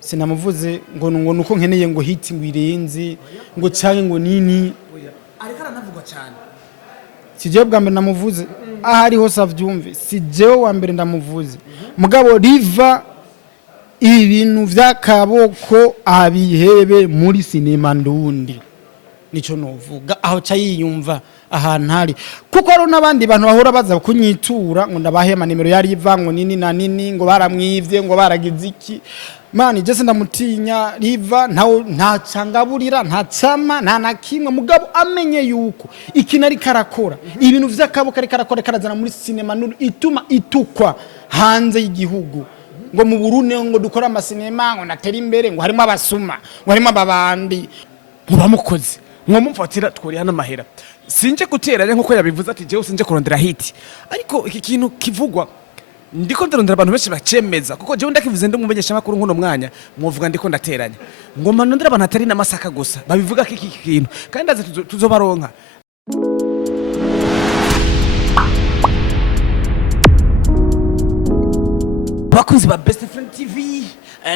sinamuvuze ngo nuko nkeneye ngo hiti ngo irenze ngo cyane ngo nini ariko aranavugwa cyane sijewe bwa mbere namuvuze ahari hose avyumve sijewe wa mbere ndamuvuze mugabo riva ibintu vy'akaboko abihebe muri sinema ndundi nico novuga aho cyayiyumva ahantu hari kuko ari n'abandi bantu bahora baza kunyitura ngo ndabahema nimero yari ivango nini na nini ngo baramwivye ngo baragize iki mani je ndamutinya riva nta cangaburira nta tsama nta nakimwe mugabo amenye yuko ikinari karakora ibintu vy'akaboko ari karakora karazana muri sinema ituma itukwa hanze y'igihugu ngo mu Burundi ngo dukora amasinema ngo natera imbere ngo harimo abasuma ngo harimo ababandi mubamukoze mwamufatira twori hana mahera sinje guteranya nkuko yabivuze ati jewe sinje kurondera hiti ariko iki kintu kivugwa ndiko ndarondera abantu benshi bacemeza kuko jewe ndakivuze ndumumenyesha makuru nkuno mwanya muvuga ndiko ndateranya ngo manondera abantu atari namasaka gusa babivuga ko iki kintu kandi ndaze tuzobaronka bakunzi ba Best Friend TV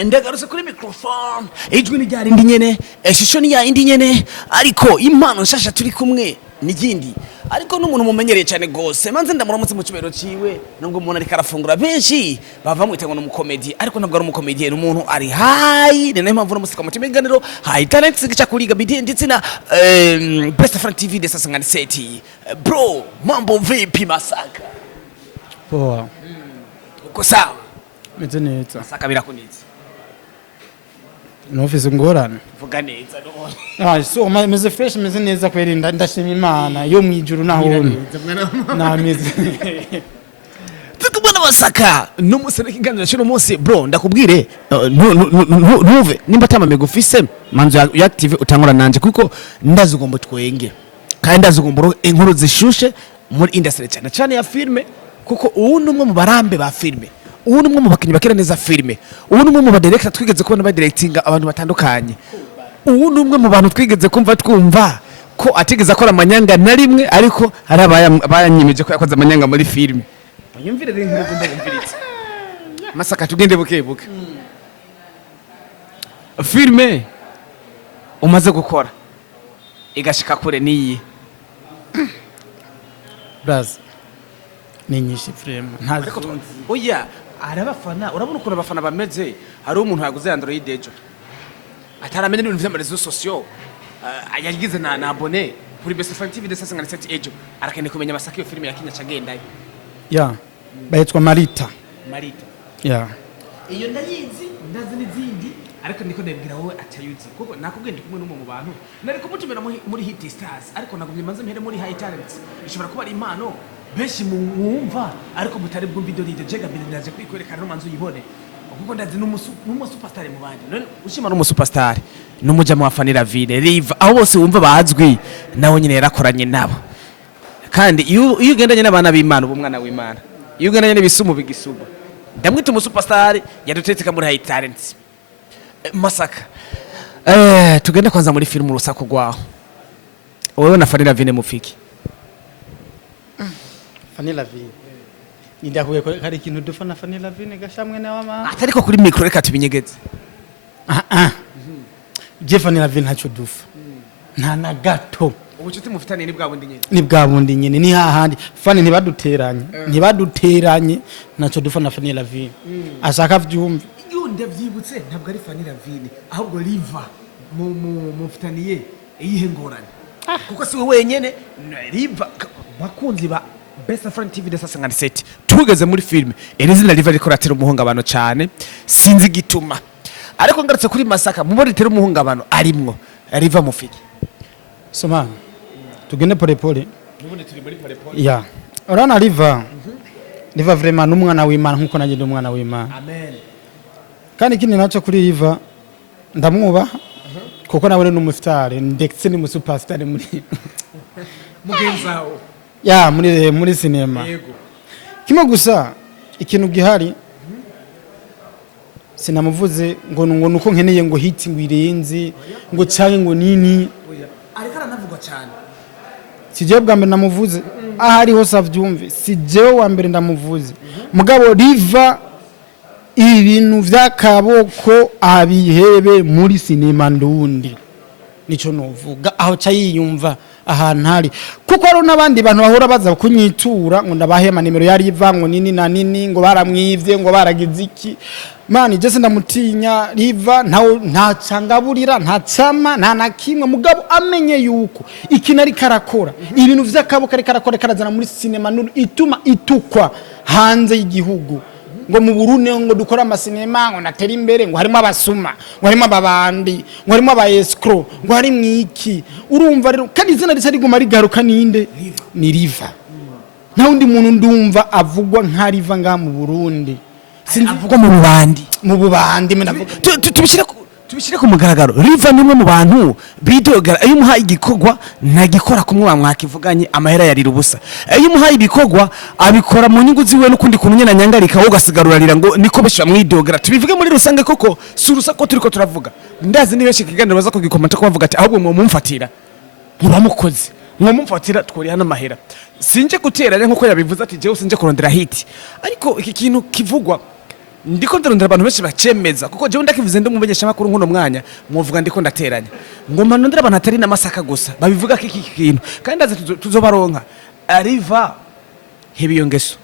ndagarutse kuri microphone ijwi ni ryari ndi nyene ishusho ni ya indi nyene ariko impano nshasha turi kumwe nigindi ariko n'umuntu mumenyereye cyane gose manze ndamuramutse mu cibero ciwe nubwo umuntu ari karafungura benshi bava mu itengo no mu comedy ariko nabwo ari mu comedy n'umuntu ari high ni nayo mpamvu no musika mu kimeganiro high talent sigica kuriga bidi ndetse na Best Friend TV de 57 bro mambo vipi masaka poa uko sawa meze neza masaka birakunitse nofise ngorane vuga neza no so meze fresh meze neza kweri ndashima Imana yo mwijuru naho na meze tukubona basaka no musene kiganiro cyo munsi bro ndakubwire ntuve nimba tamamego ufise manzo ya active utangora nanje kuko ndazugomba twenge kandi ndazugomba inkuru zishushe muri industry cyane ya filme kuko ubu numwe mu barambe ba filme ubu numwe mu bakinyi bakira neza filme ubu numwe mu badirector twigeze kubona ba directinga abantu batandukanye ubu numwe mu bantu twigeze twumva ko atigeze akora amanyanga na rimwe ariko hari abayanyimeje ko yakoze amanyanga muri filme yumvire rero nk'uko ndabumviritse masaka tugende bukebuke filme umaze gukora igashika kure niyi braz ni nyinshi frame ntazi oya arabafana urabona ukuntu abafana bameze hari umuntu yaguze Android ejo ataramenya n'ibintu vy'amarezo sociaux yagize na abone kuri Best Friend TV de 57 ejo arakene kumenya masaka iyo filme yakinya cagenda ya bayitwa Marita ya iyo ndayizi ndazi n'izindi ariko ndiko ndabwira wowe atayuzi kuko nakugende kumwe n'umwe mu bantu nari kumutumira muri Hit Stars ariko nagumye manze mpere muri High Talents ishobora kuba ari impano benshi mwumva ariko mutari bwo video ni jega binaje kwikwerekana no manze uyibone kuko ndazi n'umu superstar mu bandi none ushima n'umu superstar n'umuja mu afanira vile live aho bose wumva bazwi nawe nyine yarakoranye nabo kandi iyo ugendanye n'abana b'Imana ubumwana w'Imana iyo ugendanye n'ibisumu bigisuba ndamwita umu superstar yadutetseka muri High Talents masaka tugende kwanza muri film urusako rwaho wewe na Fanny Lavine mufiki Fanny Lavine nindakuye ko hari ikintu dufana Fanny Lavine gashamwe na mama atariko kuri micro reka tubinyegeze je Fanny Lavine hacho dufa nta na gato ubucuti mufitane ni bwa bundi nyene ni hahandi Fanny ntibaduteranye naco dufana Fanny Lavine ashaka vyumve ndavyibutse ntabwo ari Fanny Lavine ahubwo Riva mufitaniye iyihe ngorane kuko si we wenyene Riva bakunzi ba Best Friend TV de 57 tugeze muri filme izina Riva riko ratera umuhungabano cyane sinzi gituma ariko ngarutse kuri masaka mu bari tera umuhungabano arimwo Riva mufiki soma tugende pole pole nubundi turi muri pole pole ya orana Riva vraiment n'umwana w'Imana nkuko nanjye ndi umwana w'Imana amen kandi kindi naco kuri Riva ndamwuba kuko nawe n'umustar ndetse ni superstar muri mugenzaho ya muri sinema yego kimo gusa ikintu gihari sinamuvuze ngo nuko nkeneye ngo hiti ngo irenze ngo cyane ngo nini ariko aranavugwa cyane sijewe bwa mbere namuvuze ahari hose avyumve sijewe wa mbere ndamuvuze mugabo Riva ibintu vy'akaboko abihebe muri sinema ndundi nico novuga aho cayiyumva ahantu hari kuko ari n'abandi bantu bahora baza kunyitura ngo ndabahema nimero yari iva ngo nini na nini ngo baramwivye ngo baragize iki mani je ndamutinya riva nta cangaburira nta cama nta nakimwe mugabo amenye yuko ikina ari karakora ibintu vy'akaboko ari karakora karazana muri sinema ituma itukwa hanze y'igihugu ngo mu Burundi ngo dukora amasinema ngo natera imbere ngo harimo abasuma ngo harimo ababandi ngo harimo aba escrow ngo hari mwiki urumva rero kandi izina risa riguma rigaruka ninde ni Riva nta undi muntu ndumva avugwa nka Riva nga mu Burundi avugwa mu bubandi tubishyire ku mugaragaro Riva nimwe mu bantu bidogara iyo umuhaye igikogwa ntagikora kumwe bamwakivuganye amahera yarira ubusa iyo umuhaye ibikogwa abikora mu nyungu ziwe n'ukundi kuntu nyene nyangarika wo gasigarularira ngo niko besha mwidogara tubivuge muri rusange koko surusa ko turiko turavuga ndazi ni benshi kiganiro baza kugikomanta ko bavuga ati ahubwo mu mumfatira mubamukoze mumfatira twori hana mahera sinje guteranya nkuko yabivuze ati jewe sinje kurondera hit ariko iki kintu kivugwa ndiko ndarondera abantu benshi bacemeza kuko jewe ndakivuze ndumumenyesha makuru nkuno mwanya muvuga ndiko ndateranya ngo manondera abantu atari namasaka gusa babivuga ko iki kintu kandi ndaze tuzobaronka Riva hebiyo ngeso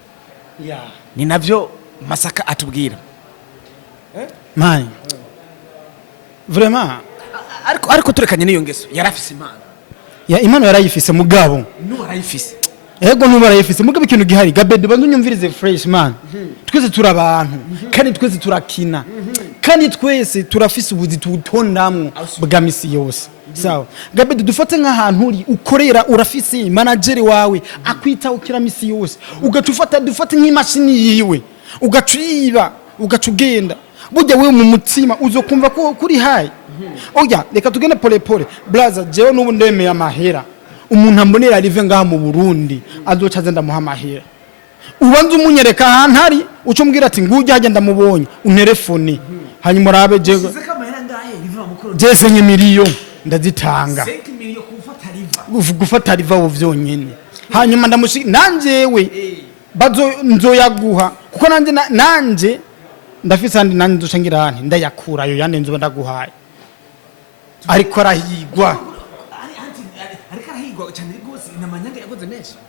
ni navyo masaka atubwira mani vraiment ariko turekanye niyo ngeso yarafise imana yarayifise mugabo arayifise ego nubarayifise mugabo ikintu gihari gabedo bantu nyumvirize fresh man twese turabantu kandi twese turakina kandi twese turafise ubuzi tutondamwo bwa misi yose sawa gabedo dufate nk'ahantu uri ukorera urafise manager wawe akwita ukira misi yose dufate nk'imashini yiwe ugaciba ugacugenda burya wewe mu mutima uzokumva ko kuri hayi oya reka tugende pole pole blaza jewe n'ubu ndemeye amahera umuntu ambonera Rive ngaha mu Burundi azoca aza ndamuha amahera ubanza umunyereka ahantu hari uco mbwira ati ngujya hajya ndamubonye unterefone hanyuma urabe je miliyoni ndazitanga 5 miliyoni gufata Riva wo vyonyene hanyuma nanjewe bazo nzoyaguha kuko nanje ndafise andi nanje nzocangira handi ndayakurayo yande nzo ndaguhaye ariko arahigwa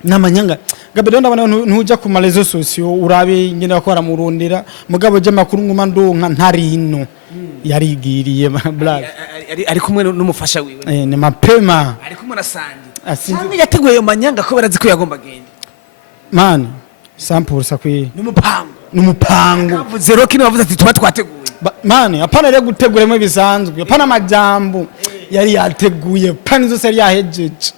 namanyanga gabedo ndabana ntuja ku marezo sosio urabe ngene bakora mu rondera mugabo je makuru nguma ndonka ntarino yarigiriye black ari kumwe n'umufasha wiwe ni mapema ari kumwe na Sandi yateguye yo manyanga ko barazi ko yagomba genda man sample sakwi n'umupango zero kino bavuze ati tuba twateguye man apana rero guteguremo bisanzwe apana amajambo yari yateguye pani zose yari yahejeje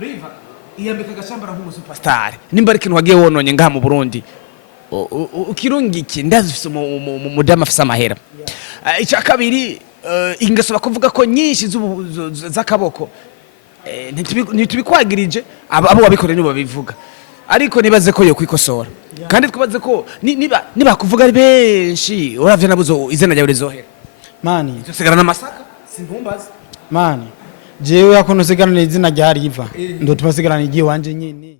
Riva iyambika gashambara nk'umusuperstar nimba ari kintu wagiye wononye ngaha mu Burundi ukirungiki ndazifise mu dama afise amahera icya kabiri ingasaba kuvuga ko nyinshi z'akaboko ntitubikwagirije abo wabikoreye nibo babivuga ariko nibaze ko yo kwikosora kandi twabaze ko niba kuvuga ari benshi uravye nabuzo izina ryawe rizohera mani tusigara na masaka sintumbaze mani jewe yakono sigana izina rya Riva ndo tubasigarana igiye wanje nyene